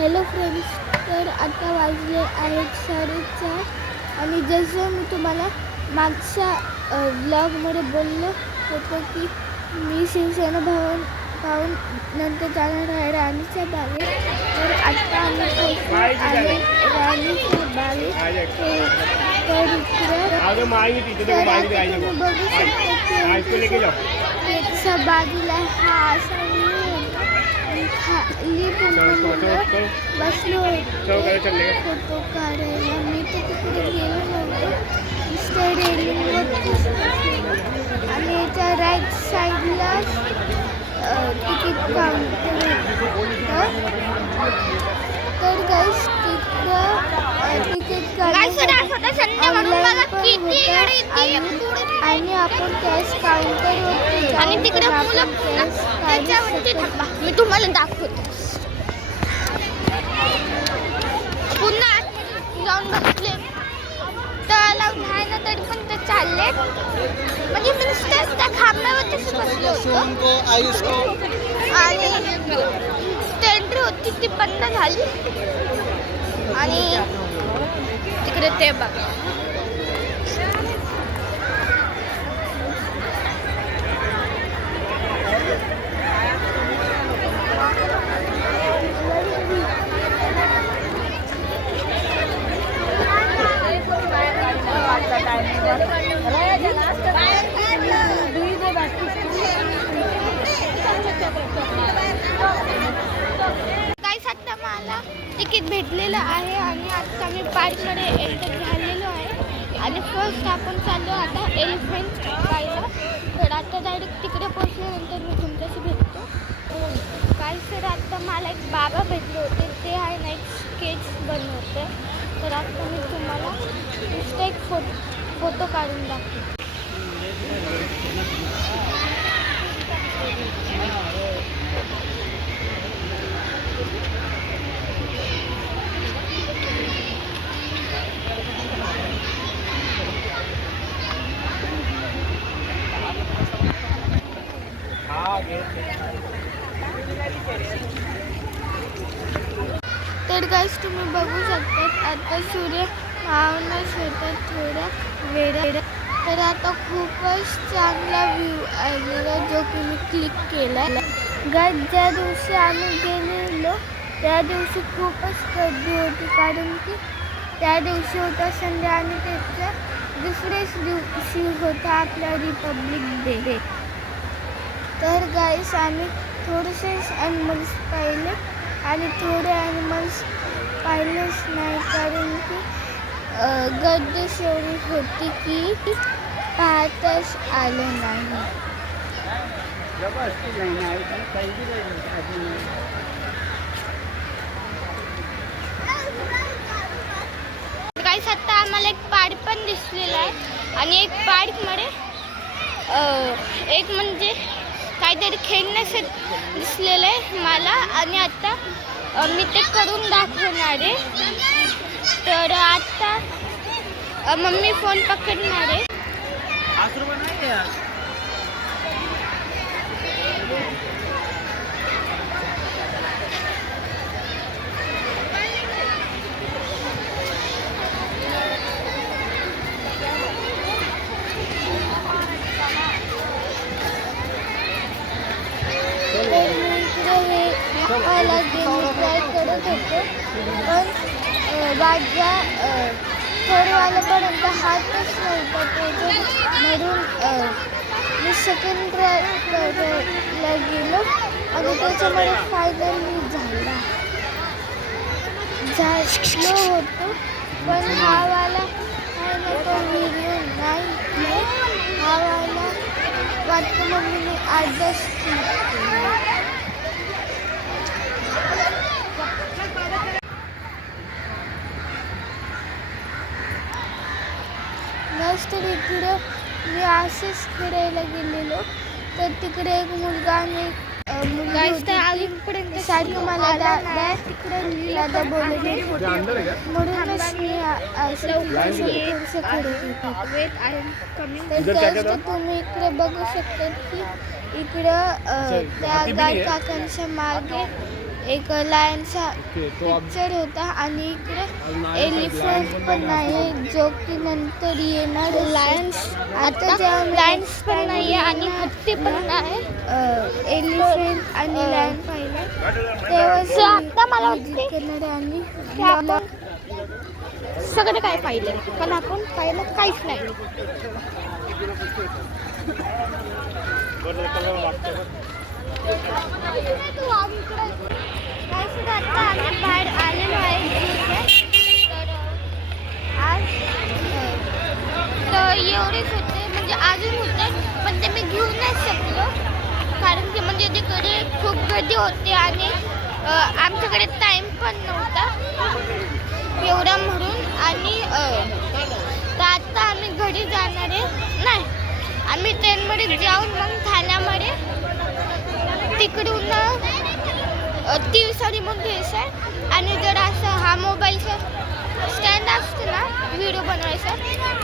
Hello friends, तर आता वाजले आहेत 4:30 आणि जसं मी तुम्हाला मागच्या ब्लॉगमध्ये बोललो होतं की मी शिवसेना पाहून नंतर जाणार आहे राणीच्या बागेत. तर आता आम्ही पोहोचलो आहे राणीच्या बागेत. तर तुम्ही बघू शकता की बाजूला हा असा खाली बसलो फोटो काढायला. मी तर तिकडे गेलो नव्हतो, आणि याच्या राईट साईडला तिकीट काउंटर होतं. तर गाईस तिकडं तिकीट आणि आपण कॅश काउंटरवरती आणि तिकडे मी तुम्हाला दाखवतो. पुन्हा जाऊन बसले तर लावून आहे ना, तरी पण ते चालले म्हणजे नुसतेच त्या खांब्यावरतीच बसले होतो आणि एंट्री होती ती बंद झाली. आणि तिकडे ते बघा आता मला तिकीट भेटलेलं आहे आणि आता मी पार्कमध्ये एंटर झालेलो आहे. आणि फर्स्ट आपण चाललो आता एलिफंट पाहायला. तर आता डायरेक्ट तिकडे पोहोचल्यानंतर मी तुमच्याशी भेटतो. काय सर, आता मला एक बाबा भेटले होते, ते आहे ना एक स्केच बनवते. तर आता मी तुम्हाला नुसतं एक फोटो काढून दाखवते. तर गाईस तुम्ही बघू शकतात आता सूर्य मावळत होता थोड्या वेळात. तर आता खूपच चांगला व्ह्यू आलेला जो की मी क्लिक केला. गाईस ज्या दिवशी आम्ही गेलेलो त्या दिवशी खूपच गर्दी होती, कारण की त्या दिवशी होता संडे आणि त्याच्या दुसऱ्याच दिवशी होता आपला रिपब्लिक डे. तर गाईस आम्ही थोडेसे ॲनिमल्स पाहिले आणि थोडे ॲनिमल्स पाहिलेच नाही, कारण की गर्दी एवढी होती की पाहताच आलं नाही. गाईस आता आम्हाला एक पार्क पण दिसलेला आहे आणि एक पार्कमध्ये एक म्हणजे काहीतरी खेळण्यासाठी दिसलेलं आहे मला. आणि आता मी ते करून दाखवणार आहे. तर आता मम्मी फोन पकडणार आहे. ट्राय करत होतो, पण माझ्या थोडंवाल्यापर्यंत हातच नव्हता त्याच्यामधून. मी सेकंड ट्राय करायला गेलो आणि त्याच्यामध्ये फायनली झालो होतो. पण हा वाला आहे ना तो व्हिडिओ नाही, हा वाला वाटतं मग मी ॲडजस्ट केला. तर इकडं मी असंच फिरायला गेलेलो, तर तिकडे एक मुलगा आणि मुलगी सारखं मला तिकडे दादा बोलले, म्हणूनच मी थोडंसं तर तुम्ही इकडे बघू शकता की इकडं त्या गाय काकांच्या मागे एक लायनचा ओके तो अब पिक्चर होता आणि इकडे आज नाही एलिफंट पण आहे जो की नंतर येणार लायन्स आता लायन्स पण नाही आणि हत्ती पण नाही. एलिफंट आणि लायन पाहिलं So, आता मला वाटते करणारे आणि की आपण सगळं काय पाहिलं पण आपण पाहिलं काहीच नाही. आता आम्ही बाहेर आलेलो आहे तर एवढेच होते म्हणजे अजून होते पण ते मी घेऊ नाही शकलो कारण की म्हणजे तिकडे खूप गर्दी होते आणि आमच्याकडे टाईम पण नव्हता एवढा म्हणून आणि तर आता आम्ही घरी जाणार आहे नाही आम्ही ट्रेनमध्ये जाऊन मग ठाण्यामध्ये तिकडून दिवसानी मग घ्यायचं आहे आणि जर असं हा मोबाईलचा स्टँड असतो ना व्हिडिओ बनवायचा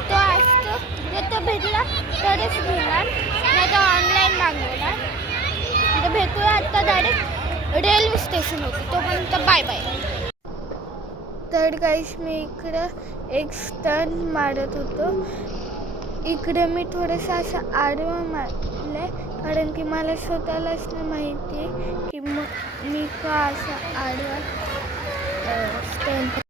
तो असतो जर तो भेटला तरच घेणार नाही तर ऑनलाईन मागवणार तर भेटूया आता डायरेक्ट रेल्वे स्टेशन होते तोपर्यंत बाय बाय. तर गाईस मी इकडं एक स्टंट मारत होतो इकडे मी थोडंसं असं आडवं मारलं कारण की मला स्वतःलाच नाही माहिती की मग मी का असं आडवा स्टंट